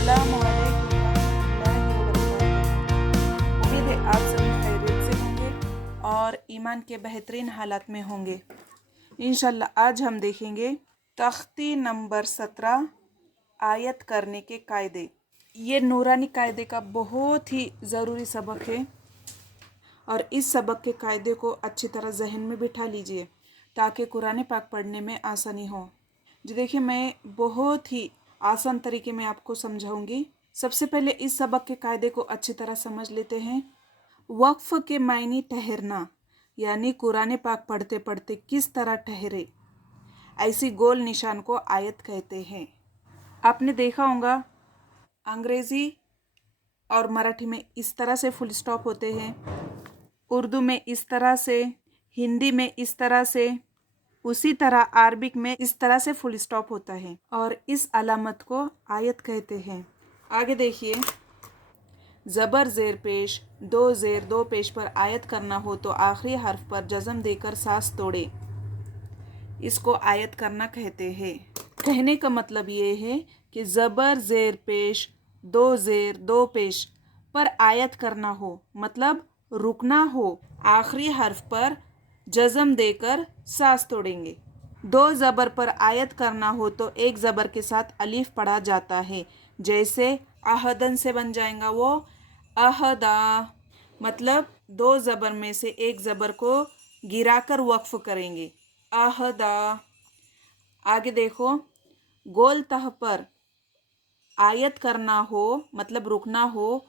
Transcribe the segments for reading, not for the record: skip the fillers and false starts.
अस्सलाम वालेकुम रहमतुल्लाहि व बरकातुहू। उम्मीद है आप सभी खैरियत से होंगे और ईमान के बेहतरीन हालात में होंगे। इंशाल्लाह आज हम देखेंगे तख्ती नंबर 17 आयत करने के कायदे। ये नूरानी कायदे का बहुत ही ज़रूरी सबक है और इस सबक के कायदे को अच्छी तरह जहन में बिठा लीजिए ताकि कुरान पाक पढ़ने में आसानी हो। जी देखिए, मैं बहुत ही आसान तरीके में आपको समझाऊंगी। सबसे पहले इस सबक के कायदे को अच्छी तरह समझ लेते हैं। वक्फ के मायने ठहरना, यानी कुरान पाक पढ़ते पढ़ते किस तरह ठहरे, ऐसी गोल निशान को आयत कहते हैं। आपने देखा होगा अंग्रेज़ी और मराठी में इस तरह से फुल स्टॉप होते हैं, उर्दू में इस तरह से, हिंदी में इस तरह से, उसी तरह अरबिक में इस तरह से फुल स्टॉप होता है और इस अलामत को आयत कहते हैं। आगे देखिए, ज़बर ज़ेर पेश, दो ज़ेर दो पेश पर आयत करना हो तो आखिरी हर्फ पर जज़म देकर सांस तोड़े, इसको आयत करना कहते हैं। कहने का मतलब ये है कि ज़बर ज़ेर पेश, दो ज़ेर दो पेश पर आयत करना हो मतलब रुकना हो, आखिरी हर्फ पर जज़म देकर सांस तोड़ेंगे। दो ज़बर पर आयत करना हो तो एक ज़बर के साथ अलिफ पढ़ा जाता है, जैसे अहदन से बन जाएगा वो अहदा, मतलब दो ज़बर में से एक ज़बर को गिराकर वक्फ करेंगे, अहदा। आगे देखो, गोल तह पर आयत करना हो मतलब रुकना हो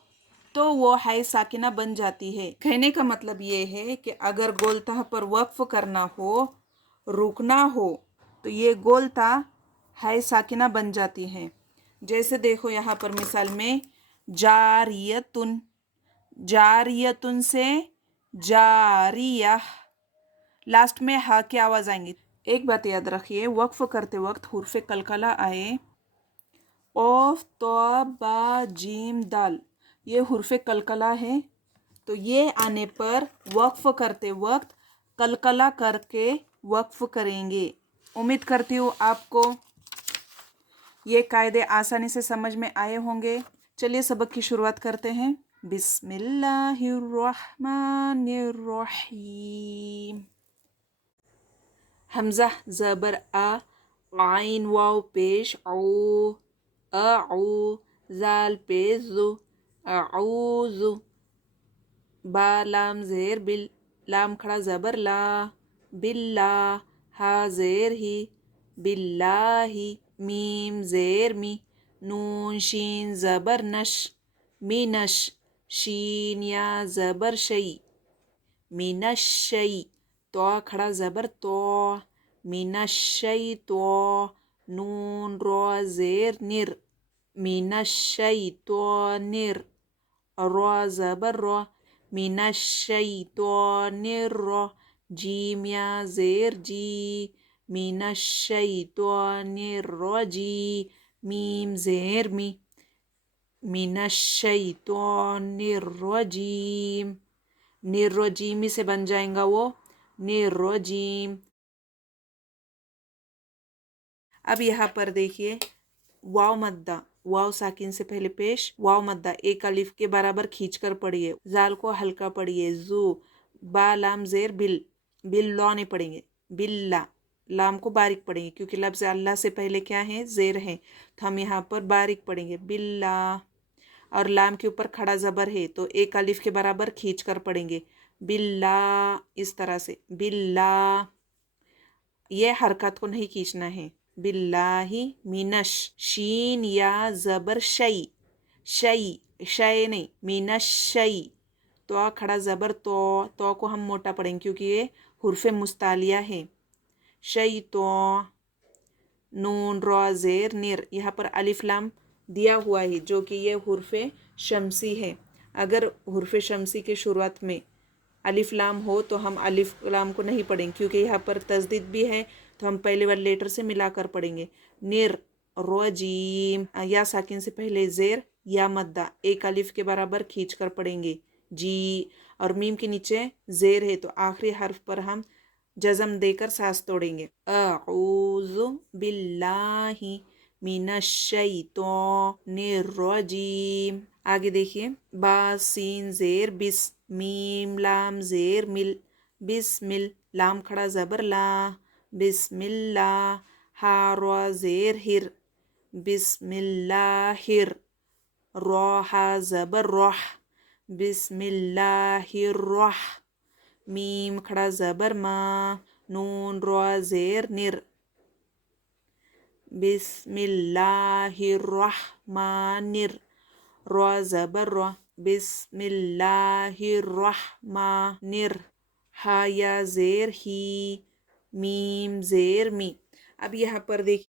तो वो है साकिना बन जाती है। कहने का मतलब ये है कि अगर गोलता पर वक्फ करना हो, रुकना हो, तो ये गोलता है साकिना बन जाती है। जैसे देखो यहाँ पर मिसाल में जारियतुन, जारियतुन से जारिया, लास्ट में हा की आवाज़ आएंगी। एक बात याद रखिए, वक्फ करते वक्त हुर्फ कलकला आए, ऑफ तो बा जीम दाल, ये हुर्फ कलकला है, तो ये आने पर वक्फ करते वक्त कलकला करके वक्फ करेंगे। उम्मीद करती हूँ आपको ये कायदे आसानी से समझ में आए होंगे। चलिए सबक की शुरुआत करते हैं। बिस्मिल्लाहिर्रहमानिर्रहीम। हमज़ा ज़बर आ, आइन वाव पेश औ, अऊ, जाल पेश ज़ु, अऊज़ु, बा लाम ज़ेर बिल, लाम खड़ा ज़बर ला, बिल्ला, हा ज़ेर ही, बिल्लाही, मीम ज़ेर मी, नून शीन ज़बर नश, मिनश, शीन या ज़बर शई, मिनश शई, तो खड़ा ज़बर तो, मिनश शई तो, नून रो ज़ेर निर, मिनश शई तो निर, रो ज़बर रो, मिनश शई तो निर रो, जीम या ज़ेर जी, मिनश शई तो निर रो जी, मीम ज़ेर मी, मिनश शई तो निर रो जीम, निर्रोजीमी से बन जाएगा वो निर्रोजीम। अब यहाँ पर देखिए, वाव मद्दा, वाव साकिन से पहले पेश वाव मद्दा एक अलिफ के बराबर खींचकर पढ़िए, जाल को हल्का पढ़िए, जू, बा लाम ज़ेर बिल, बिल लॉ नहीं पढ़ेंगे, बिल्ला, लाम को बारीक पढ़ेंगे क्योंकि लफ्ज़ अल्लाह से पहले क्या है, ज़ेर है, तो हम यहाँ पर बारीक पढ़ेंगे बिल्ला, और लाम के ऊपर खड़ा ज़बर है तो एक अलिफ के बराबर खींच कर पढ़ेंगे, बिल्ला, इस तरह से बिल्ला, ये हरकत को नहीं खींचना है, बिल्लाही, मिनश, शीन या ज़बर शई, शई, शय नहीं, मिनश शई, तो खड़ा ज़बर तो को हम मोटा पढ़ेंगे क्योंकि ये हुर्फ मुस्तालिया है, शई तो, नून रो ज़ेर निर, यहाँ पर अलिफ लाम दिया हुआ है जो कि ये हुर्फ शमसी है। अगर हुर्फ शमसी के शुरुआत में अलिफ लाम हो तो हम अलिफ लाम को नहीं पढ़ेंगे क्योंकि यहाँ पर तस्दीद भी है, तो हम पहले वाले लेटर से मिलाकर पढ़ेंगे, निर रोजीम, या साकिन से पहले ज़ेर या मद्दा एक अलिफ के बराबर खींच कर पढ़ेंगे जी, और मीम के नीचे ज़ेर है तो आखिरी हर्फ पर हम जज़म देकर सांस तोड़ेंगे, अऊज़ु बिल्लाही मिनश्शैतानिर रजीम। आगे देखिए, बा सीन जेर बिस, मीम लाम जेर मिल, बिस्मिल, लाम खड़ा जबर ला, बिस्मिल्ला, हा रा जेर हिर, बिस्मिल्लाहिर, रा हा जबर रह, बिस्मिल्लाहिर्रह, मीम खड़ा जबर मा, नून रा जेर निर, बिस्मिल्लाहिर्रहमानिर, रा जबर रा, बिस्मिल्लाहिर्रहमानिर, हा या जेर ही, मीम जेर मी। अब यहाँ पर देखिए,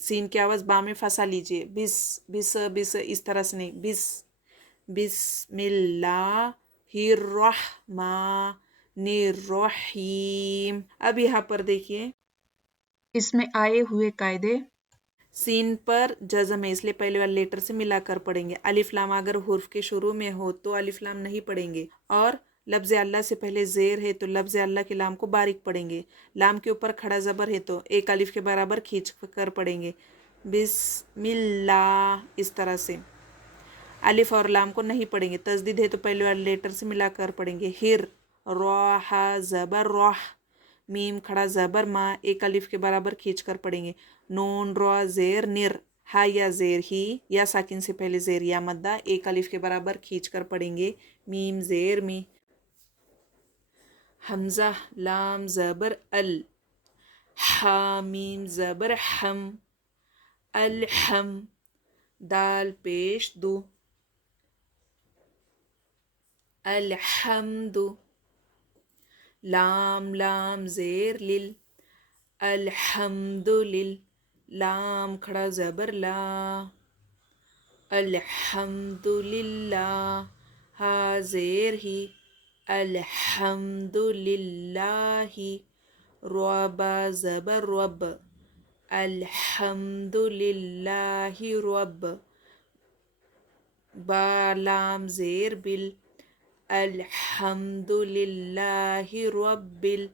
सीन की आवाज बा में फंसा लीजिए, बिस बिस बिस इस तरह से नहीं, बिस, बिस्मिल्लाहिर्रहमानिर्रहीम। अब यहाँ पर देखिए, इसमें आए हुए कायदे, सीन पर जज़म है इसलिए पहले वाले लेटर से मिलाकर पढ़ेंगे। अलिफ लाम अगर हुर्फ के शुरू में हो तो अलिफ लाम नहीं पढ़ेंगे, और लफ्ज़ अल्लाह से पहले ज़ेर है तो लफ्ज़ अल्लाह के लाम को बारीक पढ़ेंगे। लाम के ऊपर खड़ा ज़बर है तो एक अलिफ के बराबर खींच कर पढ़ेंगे, बिस्मिल्लाह, इस तरह से। अलिफ और लाम को नहीं पढ़ेंगे, तस्दीद है तो पहले वाले लेटर से मिलाकर पढ़ेंगे। हिर, रा हा ज़बर रह, मीम खड़ा ज़बर मा, एक अलिफ के बराबर खींच कर पढ़ेंगे। नून रा ज़ेर निर, हा या ज़ेर ही, या साकिन से पहले ज़ेर या मद्दा, एक अलिफ के बराबर खींच कर पढ़ेंगे। मीम ज़ेर मी, हमज़ा लाम ज़बर अल, हा मीम ज़बर हम, अल हम, दाल पेश दो, अलहम्दु, लाम लाम ज़ेर लिल, अल्हम्दुलिल, लाम खड़ा ज़बर ला, अल्हम्दुलिल्लाह, हा ज़ेर ही, अल्हम्दुलिल्लाहि, रबा ज़बर रब, अल्हम्दुलिल्लाहि रब, बा लाम ज़ेर बिल, अल्हम्दुलिल्लाहि रब्बिल,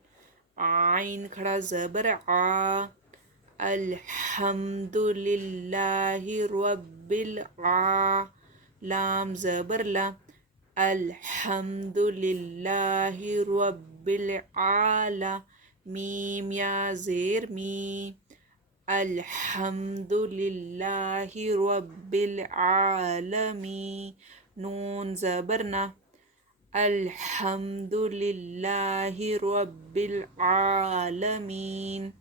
आइन खड़ा ज़बर आ, अल्हम्दुलिल्लाहि रब्बिल आ, लाम ज़बर ला, अल्हम्दुलिल्लाहि रब्बिल आला, मीम या ज़ेर मी, अल्हम्दुलिल्लाहि रब्बिल आलमीन, नून ज़बर ना, अल्हम्दुलिल्लाहि रब्बिल आलमीन।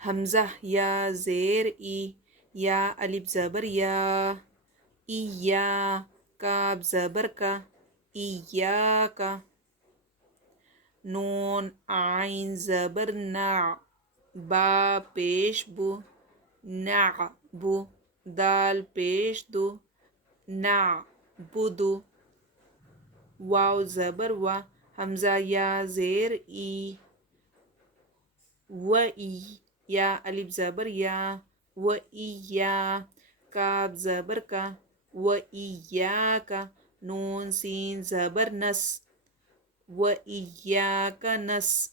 हमज़ा या ज़ेर ई, या अलिफ ज़बर या, इया, काब ज़बर का, इया का, नून आइन ज़बर ना, बा पेश बु, ना बु, दाल पेश दो, ना बुदु, वाव ज़बर वा, हमज़ा या ज़ेर ई, व ई, या अलिफ ज़बर या, व इया, काब ज़बर का, व इया का, नून सीन ज़बर नस, व इया का नस,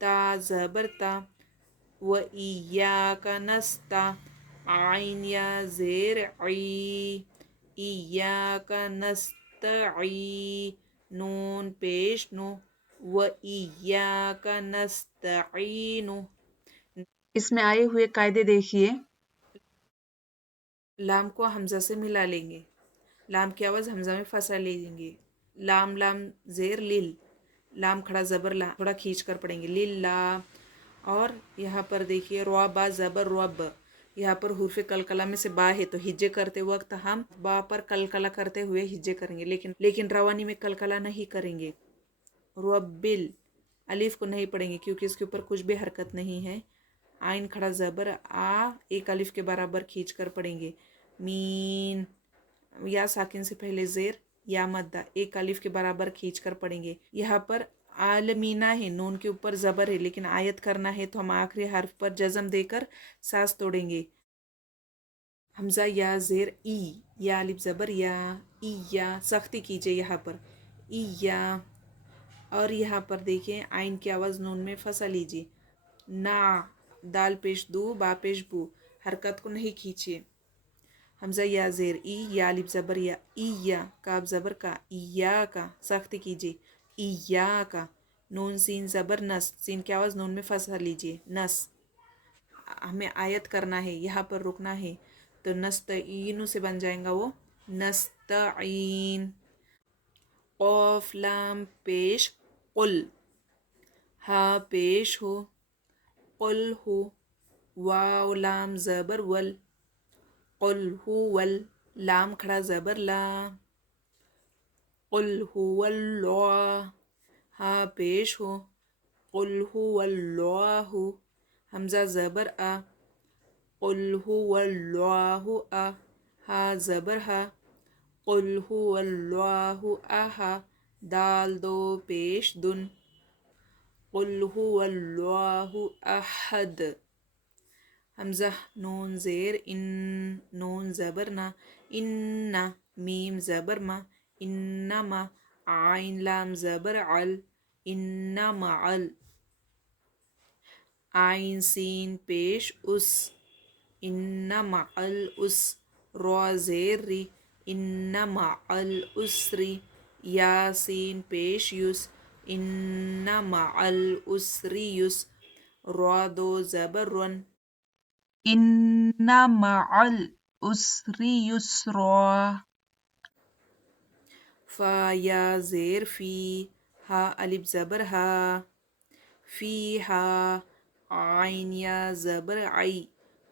ता ज़बर ता, व इया का नस्ता, आइन या ज़ेर ई, इया का नस्तई, नून पेश नु, व इया का नस्तईनु। इसमें आए हुए कायदे देखिए, लाम को हमज़ा से मिला लेंगे, लाम की आवाज़ हमज़ा में फंसा लेंगे। लाम लाम ज़ेर लिल, लाम खड़ा ज़बर ला, थोड़ा खींच कर पढ़ेंगे, लिल्ला। और यहाँ पर देखिए, रवा बा ज़बर रब, यहाँ पर हुर्फ कलकला में से बा है तो हिज्जे करते वक्त हम बा पर कलकला करते हुए हिज्जे करेंगे, लेकिन रवानी में कलकला नहीं करेंगे। रब्बिल, अलिफ को नहीं पढ़ेंगे क्योंकि इसके ऊपर कुछ भी हरकत नहीं है। आइन खड़ा ज़बर आ, एक अलिफ के बराबर खींच कर पढ़ेंगे। मीन, या साकिन से पहले ज़ेर या मद्दा, एक अलिफ के बराबर खींच कर पढ़ेंगे। यहाँ पर आलमीना है, नून के ऊपर ज़बर है, लेकिन आयत करना है तो हम आखिरी हर्फ पर जज़म देकर सांस तोड़ेंगे। हमज़ा या ज़ेर ई, या अलिफ ज़बर या, ई या, सख्ती कीजिए यहाँ पर, ई या। और यहाँ पर देखिए, आइन की आवाज़ नून में फंसा लीजिए, ना, दाल पेश दू बा पेश बू, हरकत को नहीं खींचिए। हमजा या जेर ई, या अलिफ ज़बर या, ई या, काब ज़बर का, इया का, सख्त कीजिए, इया का। नून सीन ज़बर नस, सीन की आवाज़ नून में फंसा लीजिए, नस। हमें आयत करना है, यहाँ पर रुकना है, तो नस्तईनु से बन जाएगा वो नस्तईन। क़ाफ लाम पेश कुल, हा पेश हो, कुल हो, वाव लाम ज़बर वल, कुल हुवल, लाम खड़ा ज़बर ला, कुल हुवल्लाह, हा पेश हो, कुल हुवल्लाहु, हमज़ा ज़बर आ, कुल हुवल्लाहु आ, हा ज़बर हा, कुल हुवल्लाहु आहा, दाल दो पेश दुन, कुल हुवल्लाहु अहद। हमज़ा नून ज़ेर इन, नून ज़बर ना, इन्ना, मीम ज़बर मा, इन्नमा, आइन लाम ज़बर अल, इन्नमा अल, आइन सीन पेश उस, इन्नमा अल उस, रा ज़ेर री, इन्नमा अल उसरी, यासीन पेश युस, इन्नमा अल उसरी युस, रा दो ज़बर रन, इन्ना मअल उसरी युस्रा। फा या ज़ेर फी, हा अलिफ ज़बर हा, फी हा, आइन या ज़बर आई,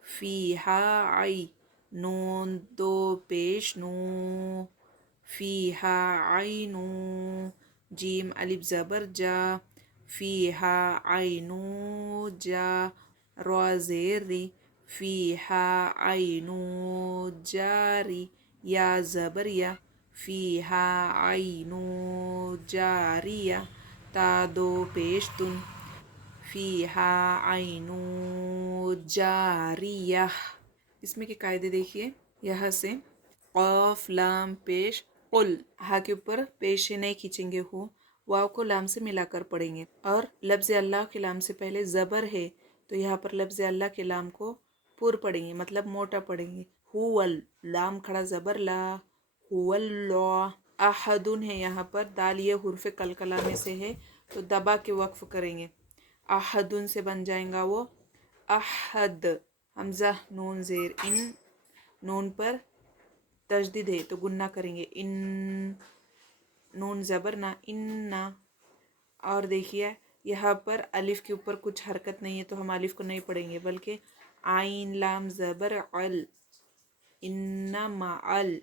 फी हा आई, नून दो पेश नू, फी हा आइनू, जीम अलिफ ज़बर जा, फी हा आइनू जा, रा ज़ेर री, फी हा आइनू जारी, या ज़बर या, फी हा आइनू जारिया, ता दो पेश तुन, फी हा आइनू जारिया। इसमें के कायदे देखिए, यहाँ से क़ाफ लाम पेश कुल, हा के ऊपर पेश से नहीं खींचेंगे हो, वाव को लाम से मिलाकर पढ़ेंगे। और लफ्ज़ अल्लाह के लाम से पहले ज़बर है, तो यहाँ पर लफ्ज़ अल्लाह के लाम को पूर पढ़ेंगे, मतलब मोटा पढ़ेंगे। हुवल, लाम खड़ा ज़बर ला, हुवल्लाह। अहदुन है यहाँ पर, दाल ये हुर्फ़ कलकला में से है, तो दबा के वक्फ करेंगे, अहदुन से बन जाएगा वो अहद। हमज़ा नून ज़ेर इन, नून पर तजदीद है तो गुन्ना करेंगे, इन, नून ज़बर ना, इन्ना। और देखिए यहाँ पर अलिफ के ऊपर कुछ हरकत नहीं है, तो हम अलिफ को नहीं पढ़ेंगे, बल्कि आइन लाम ज़बर अल, इन्ना माअल,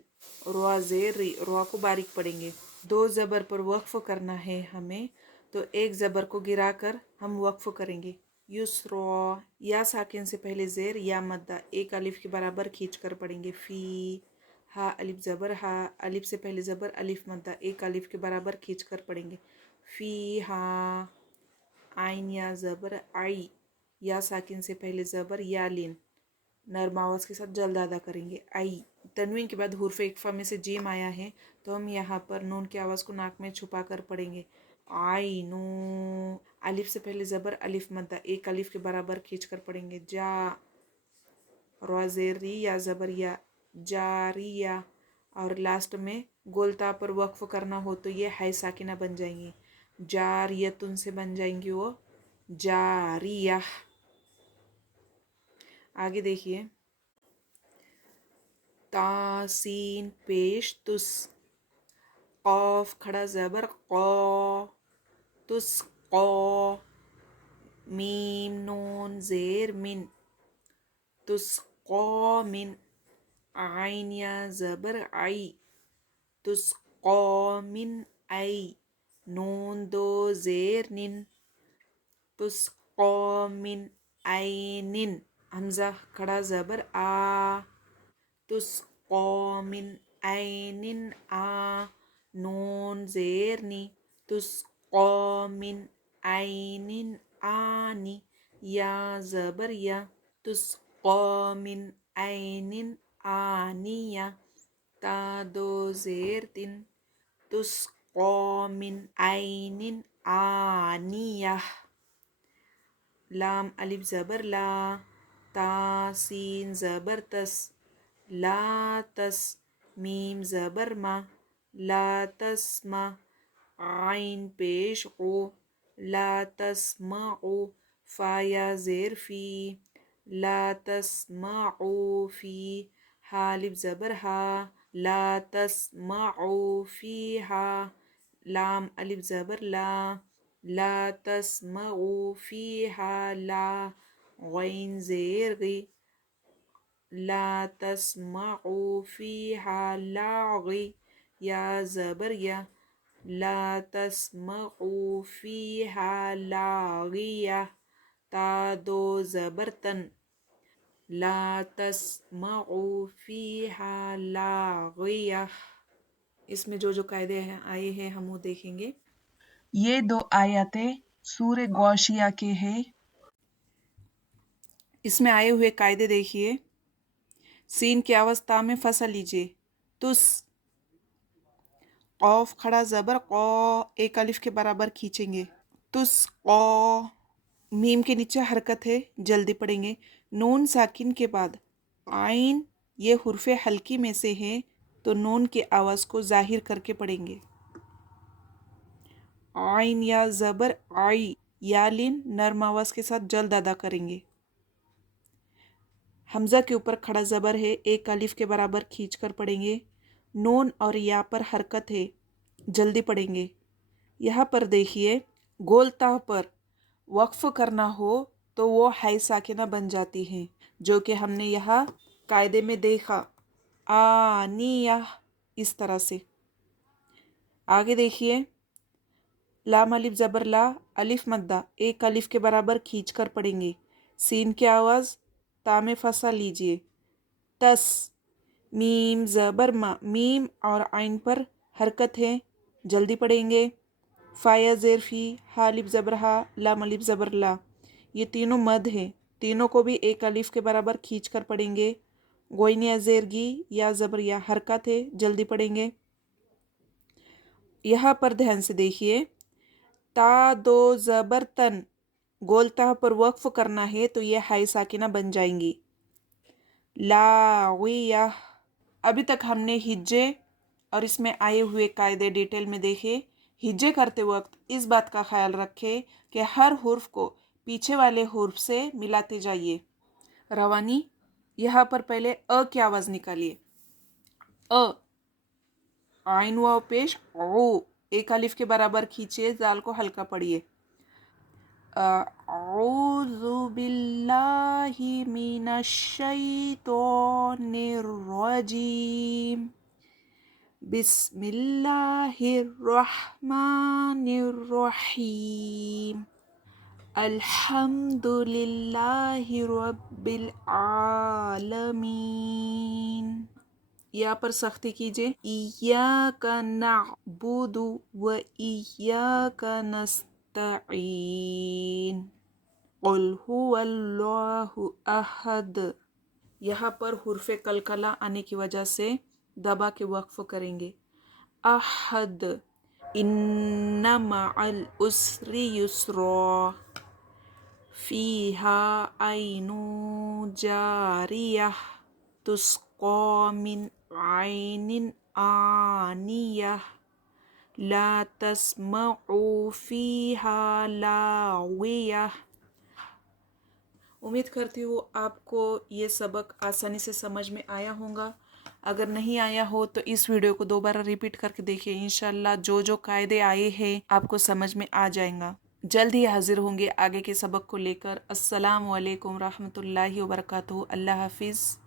रा ज़ेर री, रा को बारीक पढ़ेंगे। दो ज़बर पर वक्फ करना है हमें, तो एक ज़बर को गिरा कर हम वक्फ करेंगे, युस्रा। या साकिन से पहले ज़ेर या मद्दा एक अलिफ के बराबर खींच कर पढ़ेंगे, फ़ी, हा अलिफ ज़बर हा, अलिफ से पहले ज़बर अलिफ मद्दा एक अलिफ के बराबर खींच कर पढ़ेंगे, फ़ी हा, आइन या ज़बर आई, या साकिन से पहले ज़बर या लिन, नर्म आवाज़ के साथ जल्द अदा करेंगे, आई। तनवीन के बाद हुर्फ़ इक्फ़ा में से जीम आया है, तो हम यहाँ पर नून की आवाज़ को नाक में छुपा कर पढ़ेंगे, आई नू। अलिफ से पहले ज़बर अलिफ मद्दा एक अलिफ के बराबर खींच कर पढ़ेंगे, जा, रा ज़ेर री या ज़बर या, जारिया। और लास्ट में गोलता पर वक्फ करना हो तो ये है साकिना बन जाएंगी, जारियतुन से बन जाएंगी वो जारिया। आगे देखिए, तासीन पेश तुस, क़ाफ खड़ा ज़बर क़ा, तुस क़ा, मीम नून ज़ेर मिन, तुस क़ा मिन, आइन या ज़बर आई, तुस क़ा मिन आई, नून दो ज़ेर निन, तुस क़ा मिन आइनिन, हमज़ा खड़ा ज़बर आ, तुस क़ा मिन आइनिन आ, नून ज़ेर नी, तुस क़ा मिन आइनिन आनी, या ज़बर या, तुस क़ा मिन आइनिन आनिया, ता दो ज़ेर तिन, तुस क़ा मिन आइनिन आनिया। لام الف زبر لا، تا سین زبر تس، لا تس، میم زبر ما، لا تسمع، عین پیش او، لا تسمعوا، فا یا زیر فی، لا تسمعوا فی، ہا الف زبر ہا، لا تسمعوا فیہا، لام الف زبر لا، لا تسمعوا فیہا لا، غین زیر غی، لا تسمعوا فیہا لاغی، یا زبر یا، لا تسمعوا فیہا لاغیہ، تا دو زبر تن، لا تسمعوا فیہا لاغیہ۔ اس میں جو قاعدے آئے ہیں ہم وہ دیکھیں گے۔ یہ 2 آیاتیں سورہ غاشیہ کے ہیں۔ اس میں آئے ہوئے قاعدے دیکھیے۔ سین کی آواز تا میں پھنسا لیجیے، تس، قوف کھڑا زبر قو، ایک الف کے برابر کھینچیں گے، تس قو، میم کے نیچے حرکت ہے، جلدی پڑھیں گے، نون ساکن کے بعد عین، یہ حرف حلقی میں سے ہیں تو نون کی آواز کو ظاہر کر کے پڑھیں گے، عین یا زبر آئی، یا لین نرم آواز کے ساتھ جلد ادا کریں گے، حمزہ کے اوپر کھڑا زبر ہے، ایک الف کے برابر کھینچ کر پڑھیں گے، نون اور یا پر حرکت ہے، جلدی پڑھیں گے۔ یہاں پر دیکھیے گول تاء پر وقف کرنا ہو تو وہ ہائی ساکنہ بن جاتی ہیں، جو کہ ہم نے یہاں قاعدے میں دیکھا، آنیہ، اس طرح سے۔ آگے دیکھیے، لام الف زبر لا، الف مدہ، ایک الف کے برابر کھینچ کر پڑھیں گے، سین کی آواز تا میں پھنسا لیجیے، تس، میم زبر ما، میم اور عین پر حرکت ہے، جلدی پڑھیں گے، فا یا زیر فی، ہا الف زبر ہا، لام الف زبر لا، یہ تینوں مد ہیں، تینوں کو بھی ایک الف کے برابر کھینچ کر پڑھیں گے، غین یا زیر گی، یا زبر یا، حرکت ہے، جلدی پڑھیں گے۔ یہاں پر دھیان سے دیکھیے، تا دو زبر تن، گول تا پر وقف کرنا ہے تو یہ ہائی ساکنہ بن جائیں گی، لاغیہ۔ ابھی تک ہم نے ہجے اور اس میں آئے ہوئے قاعدے ڈیٹیل میں دیکھے۔ ہجے کرتے وقت اس بات کا خیال رکھے کہ ہر حرف کو پیچھے والے حرف سے ملاتے جائیے۔ روانی، یہاں پر پہلے کی آواز نکالیے، عین واو پیش او، ایک الف کے برابر کھینچیے، زال کو ہلکا پڑھیے، اعوذ باللہ من الشیطان الرجیم، بسم اللہ الرحمن الرحیم، الحمد للہ رب العالمین۔ یہاں پر سختی کیجئے، ایاک نعبد و ایاک نستعین، قل هو اللہ احد۔ یہاں پر حرف قلقلہ آنے کی وجہ سے دبا کے وقف کریں گے، احد، ان مع العسر یسرا، فیہا عین جاریہ، تسقی من عین آنیہ، لا تسمعوا فیہا لاغیہ۔ امید کرتی ہوں آپ کو یہ سبق آسانی سے سمجھ میں آیا ہوگا۔ اگر نہیں آیا ہو تو اس ویڈیو کو دوبارہ ریپیٹ کر کے دیکھیں، انشاءاللہ جو قاعدے آئے ہیں آپ کو سمجھ میں آ جائیں گا۔ جلد ہی حاضر ہوں گے آگے کے سبق کو لے کر۔ السلام علیکم ورحمۃ اللہ وبرکاتہ۔ اللہ حافظ۔